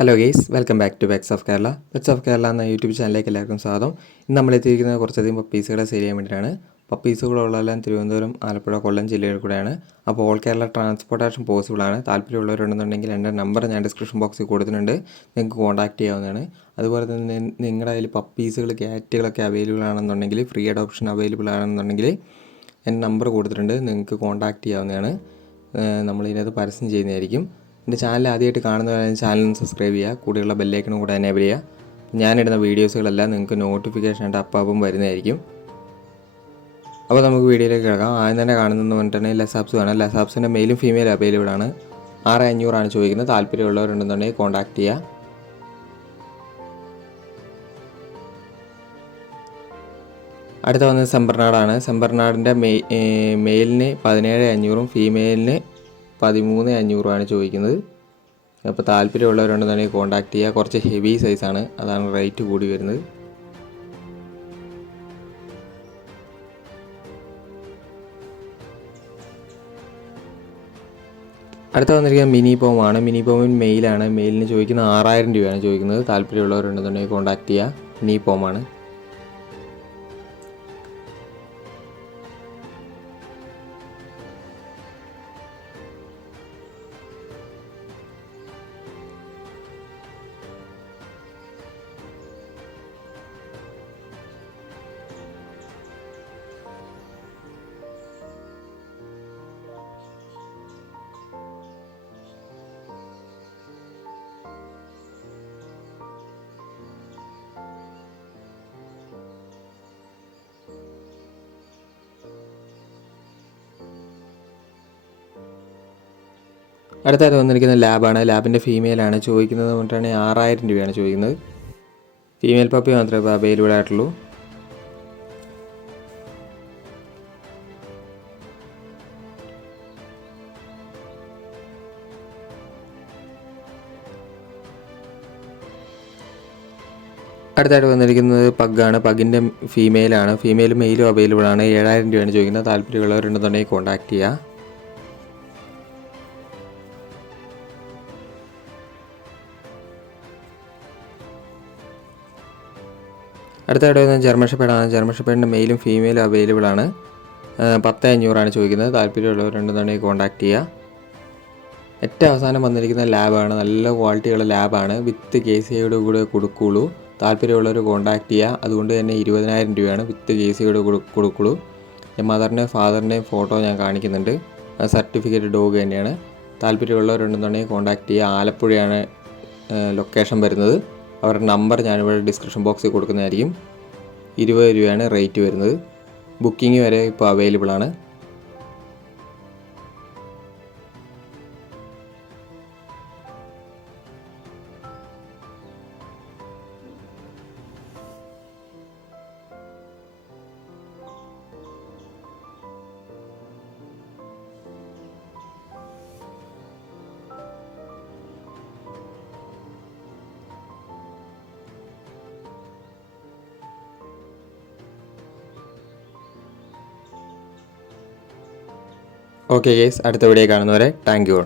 Hello guys, welcome back to pets of Kerala. Pets of Kerala എന്ന YouTube ചാനലിലേക്ക് എല്ലാവർക്കും സ്വാഗതം. ഇന്ന് നമ്മൾ എത്തിയിരിക്കുന്നത് കുറച്ചധികം പപ്പീസുകളെ സെയിൽ ചെയ്യാൻ വേണ്ടിയിട്ടാണ്. പപ്പീസുകളുള്ളതെല്ലാം തിരുവനന്തപുരം, ആലപ്പുഴ, കൊല്ലം ജില്ലയിൽ കൂടെയാണ്. അപ്പോൾ ഓൾ കേരള ട്രാൻസ്പോർട്ടേഷൻ പോസിബിൾ ആണ്. താല്പര്യമുള്ളവരുണ്ടെന്നുണ്ടെങ്കിൽ എൻ്റെ നമ്പർ ഞാൻ ഡിസ്ക്രിപ്ഷൻ ബോക്സിൽ കൊടുത്തിട്ടുണ്ട്, നിങ്ങൾക്ക് കോൺടാക്ട് ചെയ്യാവുന്നതാണ്. അതുപോലെ തന്നെ നിങ്ങളുടെ കയ്യിൽ പപ്പീസുകൾ, ക്യാറ്റുകളൊക്കെ അവൈലബിൾ ആണെന്നുണ്ടെങ്കിൽ, ഫ്രീ അഡോപ്ഷൻ അവൈലബിൾ ആണെന്നുണ്ടെങ്കിൽ എൻ്റെ നമ്പർ കൊടുത്തിട്ടുണ്ട്, നിങ്ങൾക്ക് കോൺടാക്ട് ചെയ്യാവുന്നതാണ്. നമ്മളിതിനകത്ത് പരസ്യം ചെയ്യുന്നതായിരിക്കും. എൻ്റെ ചാനൽ ആദ്യമായിട്ട് കാണുന്നവരാണെങ്കിൽ ചാനൽ സബ്സ്ക്രൈബ് ചെയ്യുക, കൂടെയുള്ള ബെല്ലൈക്കണും കൂടെ എനേബിൾ ചെയ്യുക. ഞാനിടുന്ന വീഡിയോസുകളെല്ലാം നിങ്ങൾക്ക് നോട്ടിഫിക്കേഷനായിട്ട് അപ്പം വരുന്നതായിരിക്കും. അപ്പോൾ നമുക്ക് വീഡിയോയിലേക്ക് കിടക്കാം. ആദ്യം തന്നെ കാണുന്നതെന്ന് പറഞ്ഞിട്ടുണ്ടെങ്കിൽ ലെസാപ്സ് ആണ്. ലെസാപ്സിൻ്റെ മെയിലും ഫീമെയിലും അവൈലബിൾ ആണ്. 6500 ചോദിക്കുന്നത്. താല്പര്യമുള്ളവരുണ്ടെന്നുണ്ടെങ്കിൽ കോൺടാക്ട് ചെയ്യുക. അടുത്ത വന്നത് സെമ്പർനാടാണ്. സെമ്പർനാടിൻ്റെ മെയിലിന് 17,500 ഫീമെയിലിന് 13,500 ചോദിക്കുന്നത്. അപ്പോൾ താല്പര്യമുള്ളവരുണ്ടെന്നുണ്ടെങ്കിൽ കോൺടാക്ട് ചെയ്യുക. കുറച്ച് ഹെവി സൈസാണ്, അതാണ് റേറ്റ് കൂടി വരുന്നത്. അടുത്ത വന്നിരിക്കുന്നത് മിനി പോമാണ്. മിനി പോമിൻ മെയിലാണ്. മെയിലിന് ചോദിക്കുന്നത് 6000 രൂപയാണ് ചോദിക്കുന്നത്. താല്പര്യമുള്ളവരുണ്ടെന്നുണ്ടെങ്കിൽ കോൺടാക്ട് ചെയ്യുക. മിനി പോമാണ്. അടുത്തായിട്ട് വന്നിരിക്കുന്നത് ലാബാണ്. ലാബിൻ്റെ ഫീമെയിലാണ് ചോദിക്കുന്നത്. കൊണ്ടാണെങ്കിൽ 6000 രൂപയാണ് ചോദിക്കുന്നത്. ഫീമെയിൽ പപ്പി മാത്രമേ ഇപ്പോൾ അവൈലബിൾ ആയിട്ടുള്ളൂ. അടുത്തായിട്ട് വന്നിരിക്കുന്നത് പഗ്ഗാണ്. പഗ്ഗിൻ്റെ ഫീമെയിലാണ്. ഫീമെയിലും മെയിലും അവൈലബിൾ ആണ്. 7000 രൂപയാണ് ചോദിക്കുന്നത്. താല്പര്യമുള്ളവരുണ്ടെന്നുണ്ടെങ്കിൽ കോൺടാക്ട് ചെയ്യുക. അടുത്തായിട്ട് വരുന്നത് ജർമ്മൻ ഷെപ്പേർഡാണ്. ജർമ്മൻ ഷെപ്പേർഡിൻ്റെ മെയിലും ഫീമെയിലും അവൈലബിൾ ആണ്. 10,500 ചോദിക്കുന്നത്. താല്പര്യമുള്ളവരുണ്ടെന്നുണ്ടെങ്കിൽ കോൺടാക്ട് ചെയ്യുക. ഏറ്റവും അവസാനം വന്നിരിക്കുന്ന ലാബാണ്. നല്ല ക്വാളിറ്റിയുള്ള ലാബാണ്. വിത്ത് KCIയുടെ കൂടെ കൊടുക്കുകയുള്ളൂ. താല്പര്യമുള്ളവർ കോൺടാക്ട് ചെയ്യുക. അതുകൊണ്ട് തന്നെ 20,000 രൂപയാണ് വിത്ത് KCIയുടെ കൊടുക്കുകയുള്ളൂ. മദറിൻ്റെയും ഫാദറിൻ്റെയും ഫോട്ടോ ഞാൻ കാണിക്കുന്നുണ്ട്. സർട്ടിഫിക്കറ്റ് ഡോഗ് തന്നെയാണ്. താല്പര്യമുള്ളവരുണ്ടെന്നുണ്ടെങ്കിൽ കോൺടാക്ട് ചെയ്യുക. ആലപ്പുഴയാണ് ലൊക്കേഷൻ വരുന്നത്. അവരുടെ നമ്പർ ഞാനിവിടെ ഡിസ്ക്രിപ്ഷൻ ബോക്സിൽ കൊടുക്കുന്നതായിരിക്കും. 20 രൂപയാണ് റേറ്റ് വരുന്നത്. ബുക്കിംഗ് വരെ ഇപ്പോൾ അവൈലബിൾ ആണ്. ഓക്കെ ഗൈസ്, അടുത്ത വീഡിയോ കാണുന്നവരെ താങ്ക് യു.